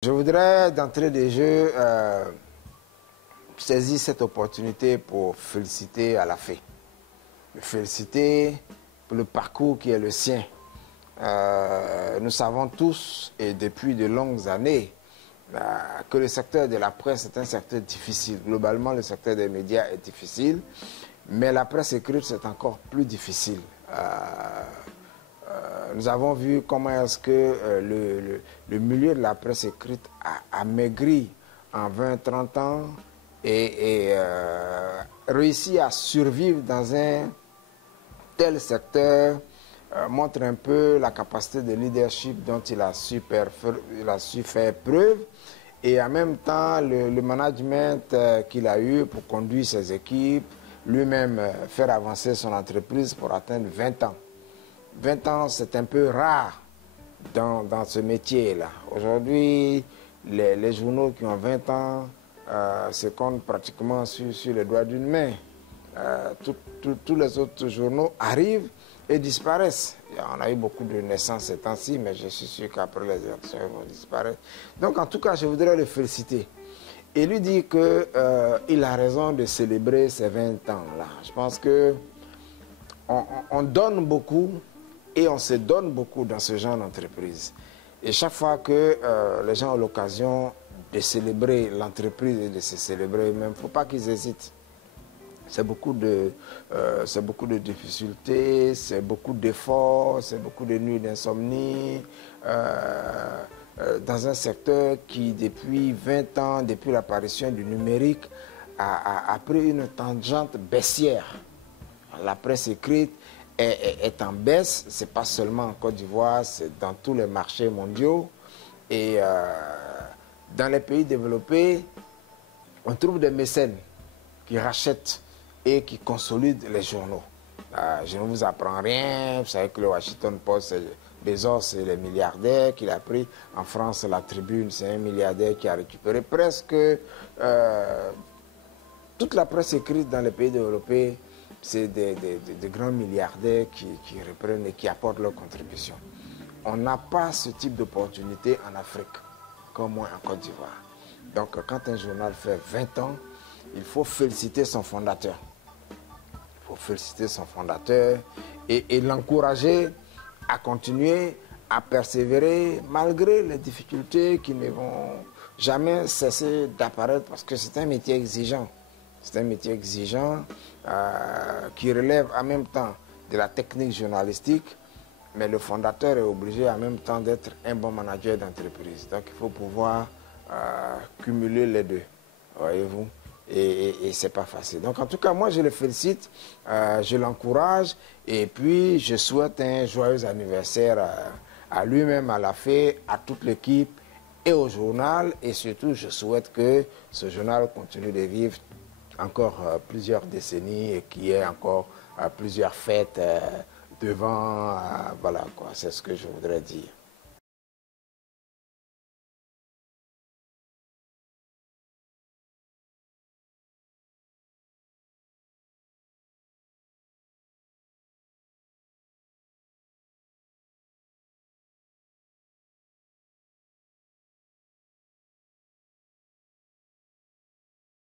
Je voudrais d'entrée de jeu saisir cette opportunité pour féliciter Alafé. Le féliciter pour le parcours qui est le sien. Nous savons tous, et depuis de longues années, que le secteur de la presse est un secteur difficile. Globalement, le secteur des médias est difficile, mais la presse écrite, c'est encore plus difficile. Nous avons vu comment est-ce que le milieu de la presse écrite a maigri en 20-30 ans et réussi à survivre dans un tel secteur, montre un peu la capacité de leadership dont il a su faire preuve et en même temps le management qu'il a eu pour conduire ses équipes, lui-même faire avancer son entreprise pour atteindre 20 ans. 20 ans, c'est un peu rare dans ce métier-là. Aujourd'hui, les journaux qui ont 20 ans se comptent pratiquement sur les doigts d'une main. Tous les autres journaux arrivent et disparaissent. On a eu beaucoup de naissances ces temps-ci, mais je suis sûr qu'après les élections, ils vont disparaître. Donc, en tout cas, je voudrais le féliciter. Et lui dire qu'il a raison de célébrer ces 20 ans-là. Je pense qu'on donne beaucoup et on se donne beaucoup dans ce genre d'entreprise. Et chaque fois que les gens ont l'occasion de célébrer l'entreprise et de se célébrer eux-mêmes, il ne faut pas qu'ils hésitent. C'est beaucoup de difficultés, c'est beaucoup d'efforts, c'est beaucoup de nuits d'insomnie, dans un secteur qui, depuis 20 ans, depuis l'apparition du numérique, a pris une tangente baissière. La presse écrite est en baisse, ce n'est pas seulement en Côte d'Ivoire, c'est dans tous les marchés mondiaux. Et dans les pays développés, on trouve des mécènes qui rachètent et qui consolident les journaux. Je ne vous apprends rien, vous savez que le Washington Post, Bezos, c'est les milliardaires qu'il a pris. En France, la Tribune, c'est un milliardaire qui a récupéré presque toute la presse écrite dans les pays développés. C'est des grands milliardaires qui reprennent et qui apportent leur contribution. On n'a pas ce type d'opportunité en Afrique, comme moi en Côte d'Ivoire. Donc, quand un journal fait 20 ans, il faut féliciter son fondateur. Il faut féliciter son fondateur et l'encourager à continuer, à persévérer, malgré les difficultés qui ne vont jamais cesser d'apparaître, parce que c'est un métier exigeant. C'est un métier exigeant qui relève en même temps de la technique journalistique, mais le fondateur est obligé en même temps d'être un bon manager d'entreprise. Donc il faut pouvoir cumuler les deux, voyez-vous, et ce n'est pas facile. Donc en tout cas, moi je le félicite, je l'encourage, et puis je souhaite un joyeux anniversaire à lui-même, à Alafé, à toute l'équipe et au journal, et surtout je souhaite que ce journal continue de vivre encore plusieurs décennies et qu'il y ait encore plusieurs fêtes devant. Voilà, quoi, c'est ce que je voudrais dire.